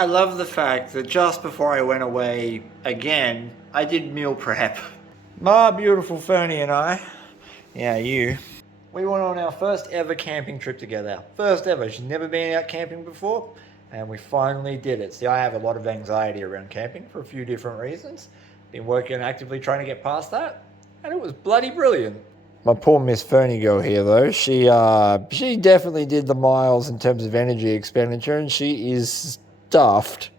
I love the fact that just before I went away again, I did meal prep. My beautiful Fernie and I, yeah, you, we went on our first ever camping trip together. First ever. She's never been out camping before, and we finally did it. See, I have a lot of anxiety around camping for a few different reasons. Been working actively trying to get past that, and it was bloody brilliant. My poor Miss Fernie girl here, though, she definitely did the miles in terms of energy expenditure, and she is stuffed.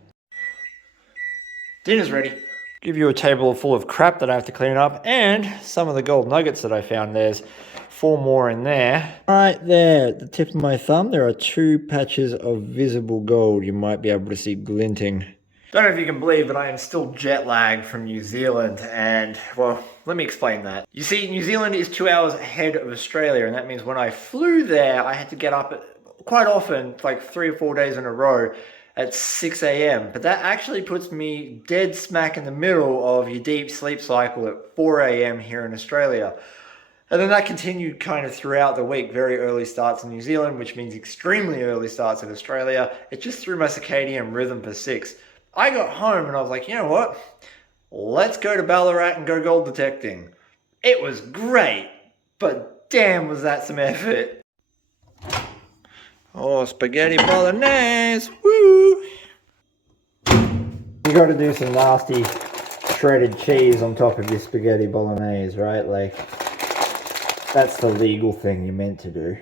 Dinner's ready. Give you a table full of crap that I have to clean up, and some of the gold nuggets that I found. There's 4 more in there. Right there, at the tip of my thumb, there are 2 patches of visible gold you might be able to see glinting. Don't know if you can believe, but I am still jet lagged from New Zealand, and, well, let me explain that. You see, New Zealand is 2 hours ahead of Australia, and that means when I flew there, I had to get up quite often, like 3 or 4 days in a row, at 6 a.m. But that actually puts me dead smack in the middle of your deep sleep cycle at 4 a.m. here in Australia. And then that continued kind of throughout the week. Very early starts in New Zealand, which means extremely early starts in Australia. It just threw my circadian rhythm for 6. I got home and I was like, you know what? Let's go to Ballarat and go gold detecting. It was great, but damn was that some effort. Oh, spaghetti bolognese, woo! You gotta do some nasty shredded cheese on top of your spaghetti bolognese, right? Like, that's the legal thing you're meant to do.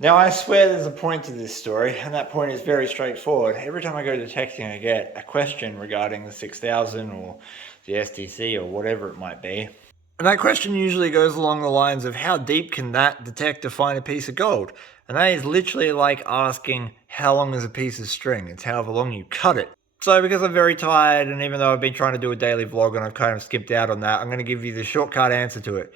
Now, I swear there's a point to this story, and that point is very straightforward. Every time I go detecting, I get a question regarding the 6000 or the STC or whatever it might be. And that question usually goes along the lines of, how deep can that detector find a piece of gold? And that is literally like asking, how long is a piece of string? It's however long you cut it. So because I'm very tired, and even though I've been trying to do a daily vlog and I've kind of skipped out on that, I'm going to give you the shortcut answer to it.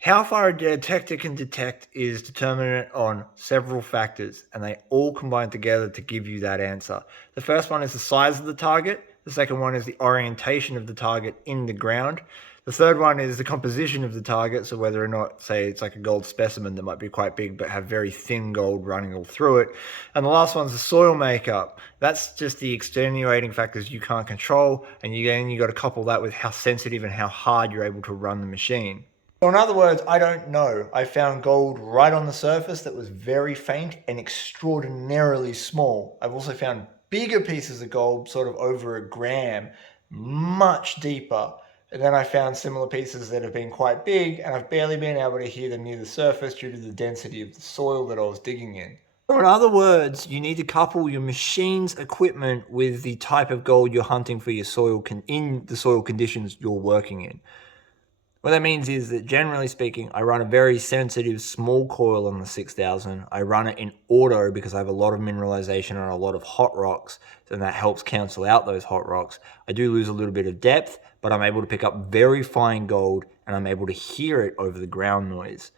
How far a detector can detect is determinant on several factors, and they all combine together to give you that answer. The first one is the size of the target. The second one is the orientation of the target in the ground. The third one is the composition of the target, so whether or not, say, it's like a gold specimen that might be quite big but have very thin gold running all through it. And the last one's the soil makeup. That's just the extenuating factors you can't control, and you got to couple that with how sensitive and how hard you're able to run the machine. So in other words, I don't know. I found gold right on the surface that was very faint and extraordinarily small. I've also found bigger pieces of gold, sort of over a gram, much deeper. And then I found similar pieces that have been quite big, and I've barely been able to hear them near the surface due to the density of the soil that I was digging in. So in other words, you need to couple your machine's equipment with the type of gold you're hunting for your soil in the soil conditions you're working in. What that means is that, generally speaking, I run a very sensitive small coil on the 6000. I run it in auto because I have a lot of mineralization and a lot of hot rocks, and that helps cancel out those hot rocks. I do lose a little bit of depth, but I'm able to pick up very fine gold, and I'm able to hear it over the ground noise.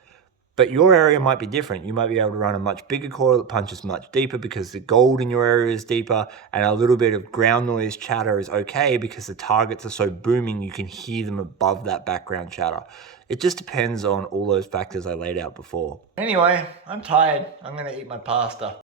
But your area might be different. You might be able to run a much bigger coil that punches much deeper because the gold in your area is deeper, and a little bit of ground noise chatter is okay because the targets are so booming you can hear them above that background chatter. It just depends on all those factors I laid out before. Anyway, I'm tired. I'm going to eat my pasta.